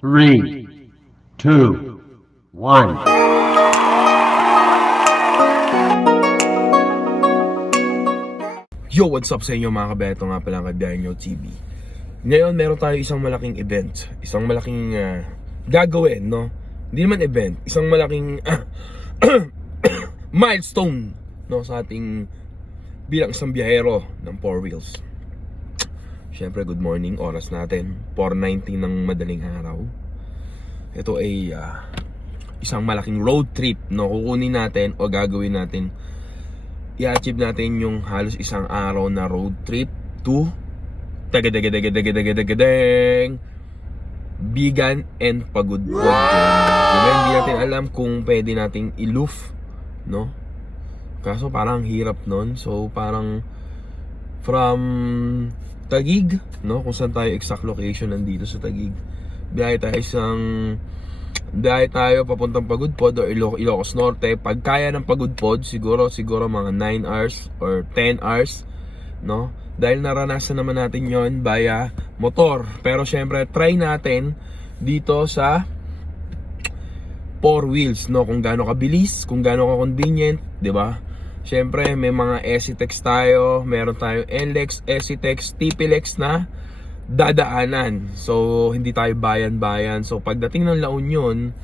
Three, two, one. Yo, what's up sa inyo mga kabeto, nga pala ang Kabiyahe TV. Ngayon, meron tayo isang malaking event. Isang malaking gagawin, no? Hindi naman event. Isang malaking milestone, no? Sa ating bilang isang biyahero ng 4 wheels. Siyempre, good morning. Oras natin 4:19 ng madaling araw. Ito ay isang malaking road trip, no? Kukunin natin o gagawin natin, i-achieve natin yung halos isang araw na road trip to tagadagadagadagadagadang Bigan and Pagudpod. Diba, hindi natin alam kung pwede nating iloof, no? Kaso parang hirap nun. So parang from Taguig, no? Kung saan tayo exact location nandito sa Taguig, biyahe tayo papuntang Pagudpod o Ilocos Norte. Pag kaya ng Pagudpod, siguro mga 9 hours or 10 hours, no? Dahil naranasan naman natin yon via motor. Pero syempre, try natin dito sa 4 wheels, no? Kung gaano kabilis, kung gaano ka convenient, 'di ba? Syempre, may mga SCTEX tayo, meron tayong NLEX, SCTEX, TPLEX na dadaanan. So, hindi tayo bayan-bayan. So, pagdating ng La Union,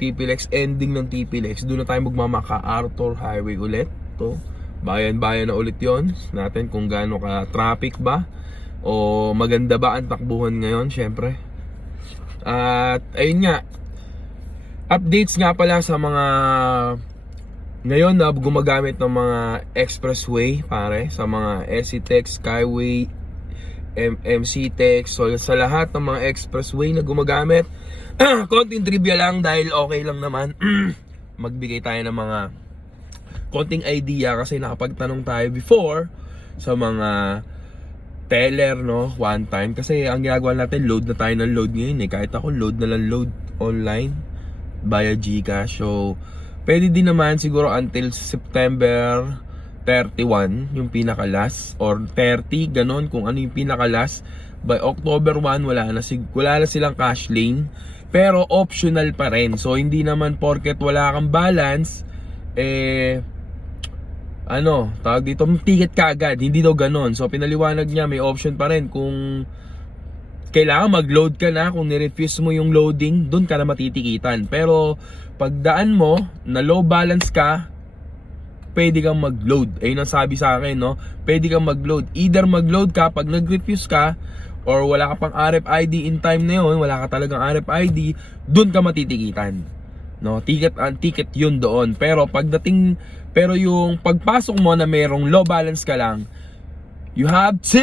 TPLEX, ending ng TPLEX, doon na tayo magmamaka Arthur Highway ulit. To, bayan-bayan na ulit yon natin kung gaano ka traffic ba o maganda ba ang takbuhan ngayon, syempre. At ayun nga, updates nga pala sa mga ngayon na gumagamit ng mga expressway, pare, sa mga SCTEX, Skyway, MCTEX, so sa lahat ng mga expressway na gumagamit, konting trivia lang dahil okay lang naman. Magbigay tayo ng mga konting idea kasi nakapagtanong tayo before sa mga teller, no, one time. Kasi ang ginagawa natin, load na tayo ng load ngayon eh. Kahit ako, load na lang load online via GCash. So pwede din naman siguro until September 31 yung pinaka last or 30, ganon, kung ano yung pinaka last. By October 1 wala na silang cash lane, pero optional pa rin. So hindi naman porket wala kang balance tawag dito, ticket ka agad, hindi daw ganon. So pinaliwanag niya may option pa rin. Kung kailangan mag-load ka na, kung nirefuse mo yung loading, doon ka na matitikitan. Pero pagdaan mo na low balance ka, pwede kang mag-load. Ayun ang sabi sa akin, no? Pwede kang mag-load. Either mag-load ka pag nag-refuse ka, or wala ka pang RFID in time na yun, wala ka talagang RFID, doon ka matitikitan, no? Ticket yun doon. Pero yung pagpasok mo na merong low balance ka lang, you have to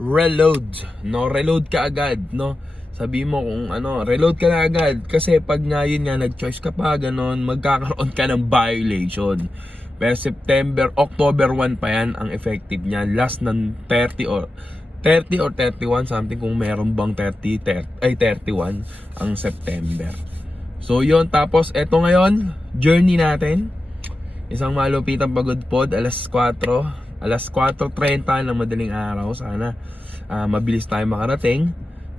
reload, no? Reload ka agad, no? Sabi mo kung reload ka na agad. Kasi pag nga yun nga, nag-choice ka pa, ganon, magkakaroon ka ng violation. Pero October 1 pa yan ang effective niya. Last ng 30 or 31 something, kung meron bang 31 ang September. So yun, tapos eto ngayon, journey natin. Isang malupitang Pagudpod, alas 4:30 ng madaling araw. Sana mabilis tayo makarating,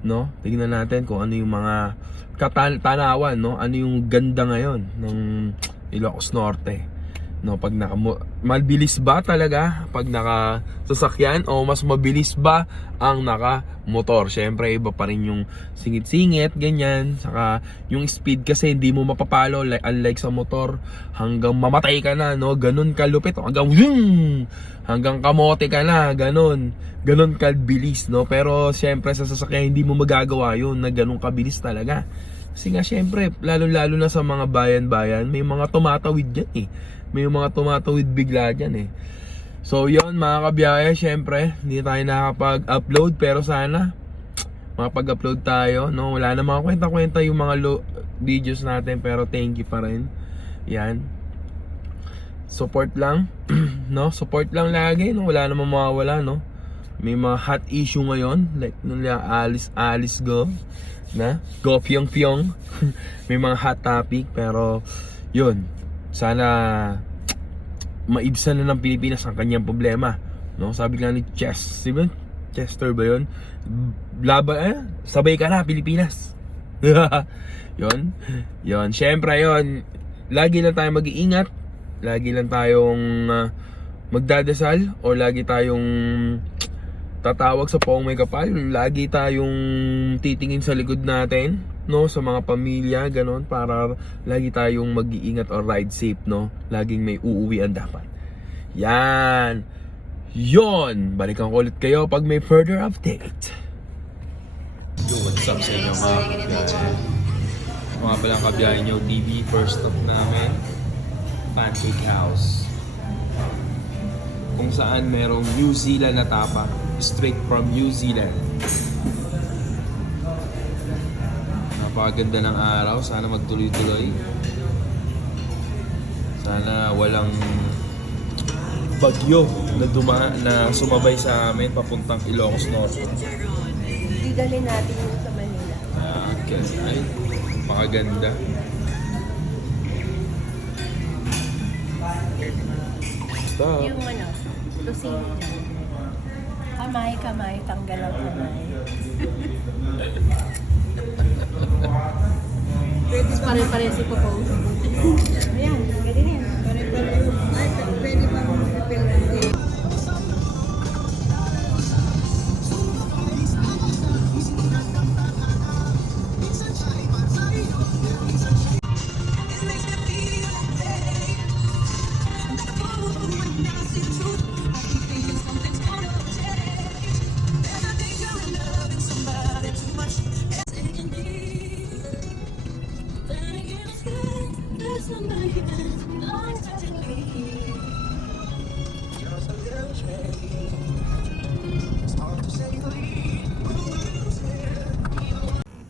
no? Tingnan natin kung ano yung mga tanawan, no? Ano yung ganda ngayon ng Ilocos Norte, no? Pag mabilis ba talaga pag nakasasakyan o mas mabilis ba ang naka-motor? Syempre iba pa rin yung singit-singit, ganyan. Saka yung speed kasi hindi mo mapapalo, unlike sa motor, hanggang mamatay ka na, no? Ganun kalupit, hanggang kamote ka na, ganun kabilis, no? Pero syempre sa sasakyan hindi mo magagawa yun na ganun kabilis talaga. Kasi nga syempre, lalo na sa mga bayan-bayan, may mga tumatawid dyan eh. May mga tumatawid bigla dyan eh. So yon mga kabiyahe, syempre hindi tayo nakapag-upload, pero sana makapag-upload tayo, no? Wala na mga kwenta-kwenta yung mga videos natin, pero thank you pa rin. Yan, support lang. No, support lang lagi, no? Wala namang mawawala, no? May mga hot issue ngayon, like nung Alice go Pyong. May mga hot topic, pero yun, sana maibsan na ng Pilipinas ang kanyang problema, no? Sabi nga ni Chess, diba? Chester ba yun? Sabay ka na, Pilipinas. Yun. Syempre yun. Lagi lang tayong mag-iingat. Lagi lang tayong magdadasal. O lagi tayong tatawag sa poong may kapal. Lagi tayong titingin sa likod natin, no, sa mga pamilya, ganon, para lagi tayong mag-iingat o ride safe, no. Laging may uuwian dapat. Yan. Yon. Balikan ko ulit kayo pag may further update. Yo, what's up sa inyo mga kabiyahe? Mga palang kabiyahe nyo TV. First stop namin, Pancake House, kung saan merong New Zealand na tapa, straight from New Zealand. Napakaganda ng araw. Sana magtuloy-tuloy. Sana walang bagyo na sumabay sa amin papuntang Ilocos Norte. Didalhin natin yun sa Manila. Ay, napakaganda. Stop. Yung tusino dyan. Kamay, tanggal ang kamay. Pare-pare si Popo. Ayan, ganyan yan. Pare-pare. Ay, pwede ba mo i-film?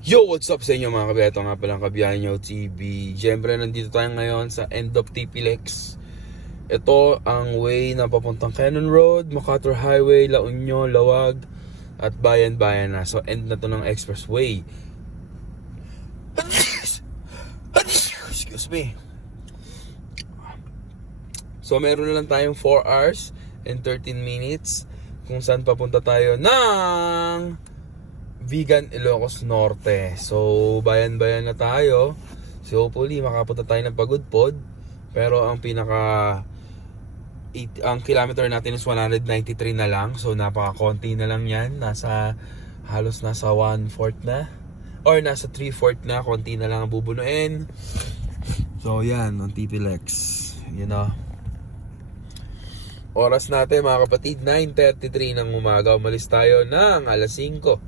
Yo, what's up sa inyo mga kabiyahe? Ito nga palang Kabiyahe Nyo TV. Siyempre, nandito tayo ngayon sa end of TPLEX. Ito ang way na papuntang Cannon Road, MacArthur Highway, La Union, Lawag, at Bayan-Bayan na. So, end na to ng expressway. Excuse me. So, meron na lang tayong 4 hours and 13 minutes kung saan papunta tayo ng Vigan, Ilocos Norte. So, bayan-bayan na tayo. So, hopefully, makapunta tayo ng Pagudpod. Pero ang ang kilometer natin is 193 na lang. So, napaka-konti na lang yan. Halos nasa 1/4 na. Or nasa 3/4 na. Konti na lang ang bubunuin. So, yan. On TPLEX. You know. Oras natin mga kapatid, 9:33 ng umaga. Umalis tayo ng alas 5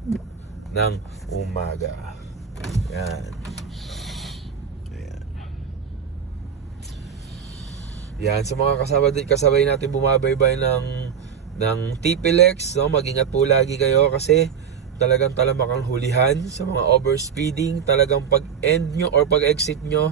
ng umaga. Yan. Ayan. Yan, sa mga kasabay natin bumabaybay ng TPLEX, no? Mag-ingat po lagi kayo kasi talagang talamak ang hulihan sa mga overspeeding. Talagang pag-end nyo or pag-exit nyo,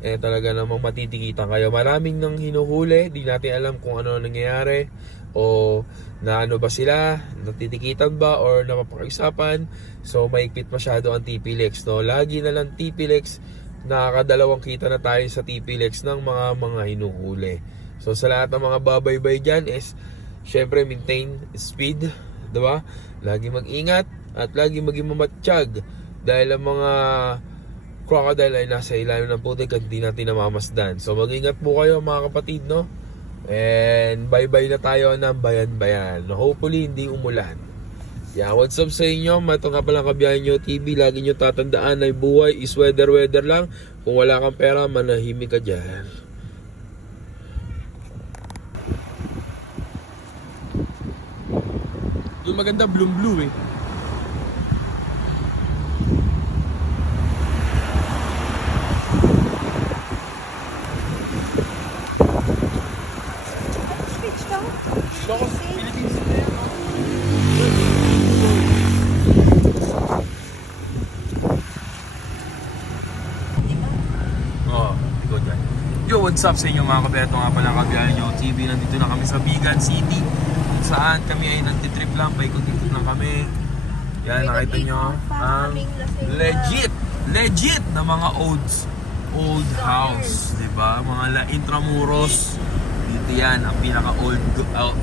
talaga namang matitikitan kayo. Maraming nang hinuhuli, di natin alam kung ano nangyayari o na ano ba sila, natitikitan ba or napapag-isapan. So maigpit masyado ang TPLEX, no? Lagi na lang TPLEX, nakakadalawang kita na tayo sa TPLEX ng mga hinuhuli. So sa lahat ng mga babaybay dyan is syempre maintain speed, diba? Lagi mag-ingat at lagi maging mamatsyag dahil ang mga crocodile ay nasa ilalim ng putik at hindi natin namamasdan. So mag-ingat po kayo mga kapatid, no? And bye-bye na tayo ng bayan-bayan. Hopefully hindi umulan. Yeah, what's up sa inyo? Ito nga palang Kabiyahe Nyo TV. Lagi nyo tatandaan na buhay is weather lang. Kung wala kang pera, manahimik ka dyan. Doon maganda blue eh. Yo, what's up sa inyo mga kabeto? Nga pala Kabiyahe Nyo TV. Nandito na kami sa Vigan City, kung saan kami ay nagtitrip lang, paikot-ikot lang kami. Yan, nakita nyo ang legit na mga old house, diba? Mga La Intramuros. Dito yan, ang pinaka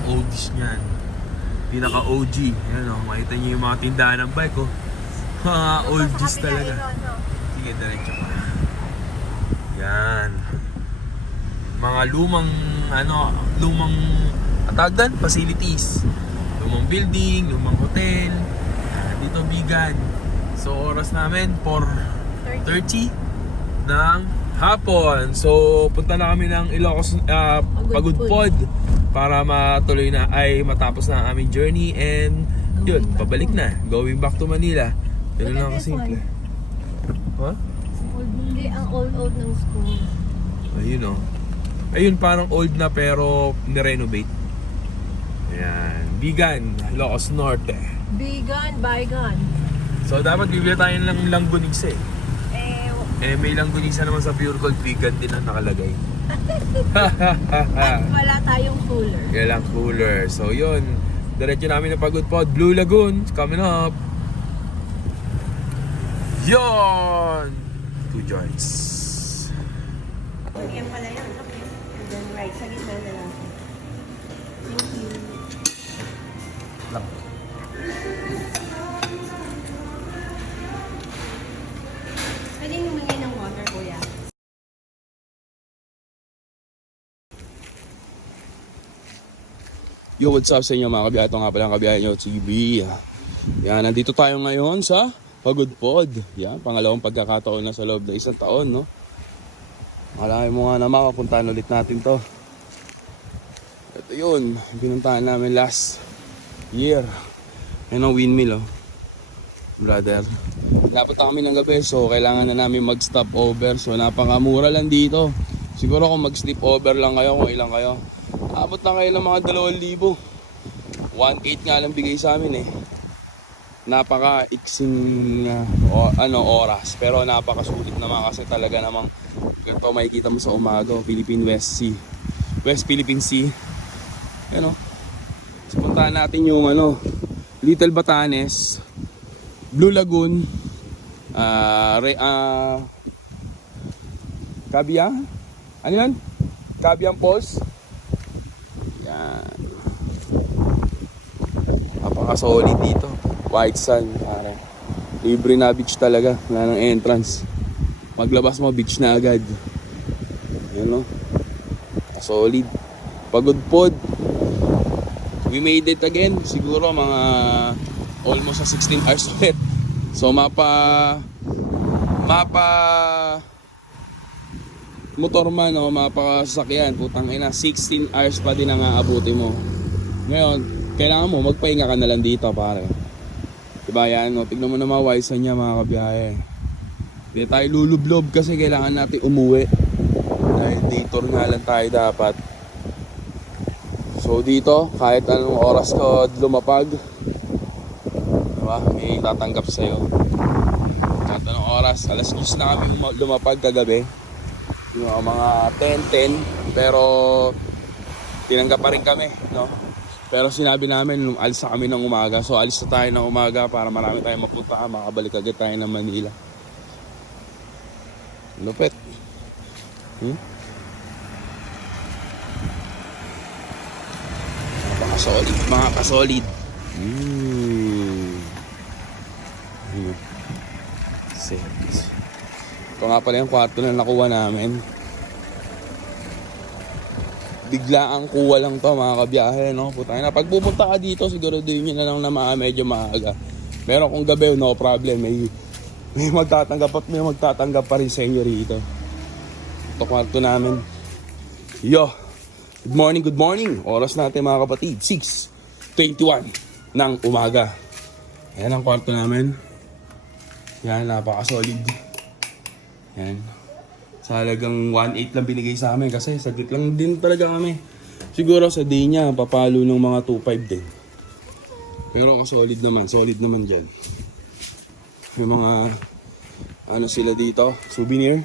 oldish nyan. pinaka OG. Ayan o, makita nyo yung mga tindahan ng bike oh. Mga oldies talaga. Sige, diretso pa. Yan. Mga lumang atagan, facilities. Lumang building, lumang hotel. Dito vegan. So oras namin 4:30 ng hapon. So punta na kami ng Ilocos Pagudpod para matuloy na ay matapos na ang aming journey and yun, pabalik na. Going back to Manila. Ganun lang kasimple. Ha? Hindi, ang old ng school. Ayun o. Ayun parang old na pero nirenovate. Ayan. Vegan, Ilocos Norte. Vegan, bygone. So dapat bibili tayo ng langgunisa eh. May langgunisa naman sa Pure Gold, vegan din ang nakalagay. Wala tayong cooler. Kaya lang cooler. So yun, diretso namin ng Pagudpod. Blue Lagoon, coming up. Yon! 2 joints. Yan pala yun. Okay. And then right, sa gitna na lang. Thank you. Pwede humingi ng water, kuya. Yo, what's up sa inyo mga kabiyahe? Ito nga pala ang kabiyahe nyo, TV. Yan, nandito tayo ngayon sa Pagudpod. Yan, pangalawang pagkakataon na sa loob na isang taon, no? Malaki mo nga na makapuntahan ulit natin to. Ito yun, pinuntahan namin last year. Yan ang windmill, oh. Brother. Dapat kami ng gabi, so kailangan na namin mag-stop over. So napakamura lang dito. Siguro kung mag-sleep over lang kayo, kung ilang kayo, abot na kayo ng mga 2,000. 1,800 nga lang bigay sa amin eh. Napaka-iksing oras. Pero napakasulit naman kasi talaga namang ganito makikita mo sa umaga. Philippine West Sea. West Philippine Sea. Ano? So, puntahan natin yung Little Batanes, Blue Lagoon, Cabiang? Ano yan? Cabiang Falls? Yan. Napaka-solid dito. White sand, pare. Libre na beach talaga. Wala nang entrance. Maglabas mo, beach na agad. Yan o. Solid. Pagudpod. We made it again. Siguro mga almost 16 hours ulit. So mapa motor man o mapa sasakyan, putang ina, 16 hours pa din ang aabuti mo. Ngayon, kailangan mo magpahinga ka na lang dito, pare. Diba yan? O, tignan mo naman waisan niya mga kabiyahe. Hindi tayo lulublob kasi kailangan natin umuwi. Dahil day tour nga lang tayo dapat. So dito, kahit anong oras ko lumapag, diba? May tatanggap sa'yo. Kahit anong oras, alas 10 na kami lumapag kagabi. Yung mga 10-10, pero tinanggap pa rin kami, no? Pero sinabi namin, alis na kami ng umaga. So alis na tayo ng umaga para marami tayong mapuntaan. Makabalik agad tayo ng Manila. Lupit. Napaka-solid, mga ka-solid. Ito nga pala yung kwarto na nakuha namin. Bigla ang kuha lang to mga kabiyahe, no? Putang ina, pag pupunta ka dito, siguro din yun na lang na medyo maaga. Pero kung gabi, no problem. May magtatanggap at may magtatanggap pa rin sa inyo rito. Ito kwarto namin. Yo, good morning. Oras natin mga kapatid, 6:21 ng umaga. Yan ang kwarto namin. Yan, napaka-solid. Yan. Sa halagang 1,800 lang binigay sa amin kasi saglit lang din talaga kami. Siguro sa day niya, papalo ng mga 2,500 din. Pero solid naman dyan. Yung mga, sila dito, souvenir,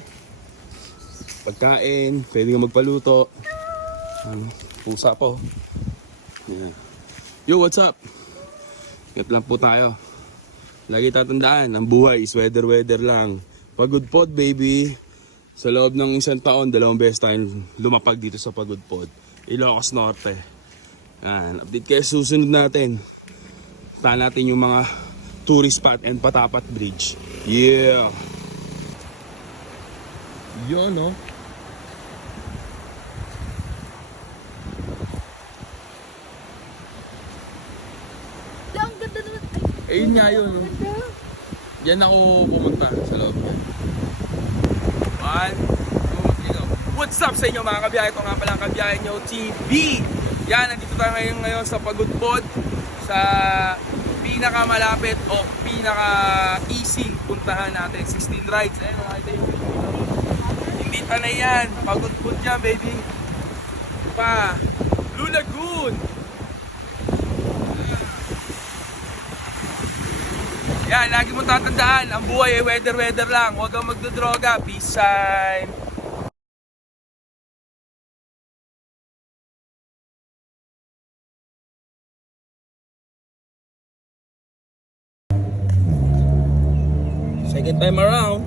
pagkain, pwede ka magpaluto. Pusa po. Yan. Yo, what's up? Ingat lang po tayo. Lagi tatandaan, ang buhay is weather lang. Pagudpod, baby. Sa loob ng isang taon, 2 beses tayo lumapag dito sa Pagudpod. Ilocos Norte. Yan, update kayo sa susunod natin. Puntahan natin yung mga tourist spot and Patapat Bridge. Yeah! Yun, no? Ang ganda naman. Ayun nga yun, no? Yan ako pumunta sa loob. 1, 2, 3, go. What's up sa inyo mga kabiyahe? Ito nga pala ang Kabiyahe Nyo TV. Yan, nandito tayo ngayon sa Pagudpod. Sa pinakamalapit o pinaka-easy puntahan natin. 16 rides. Ayun, makita yung hindi tanay yan. Pagudpod yan, baby. Pa, Blue Lagoon. Yan, lagi mong tatandaan, ang buhay ay weather lang. Huwag kang magdodroga. Peace sign. Second time around.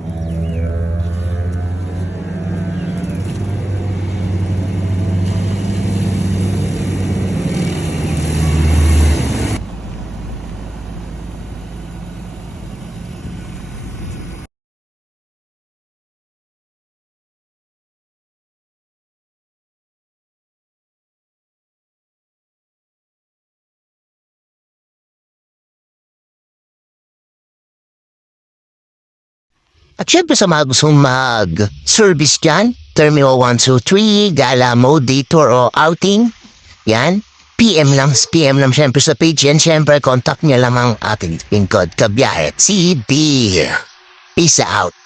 At syempre sa mga gustong mag-service dyan, Terminal 1, 2, 3, gala mode, detour o outing, yan, PM lang syempre sa page yan. Syempre, contact niya lamang ating pin code Kabiyahe TV. Peace out.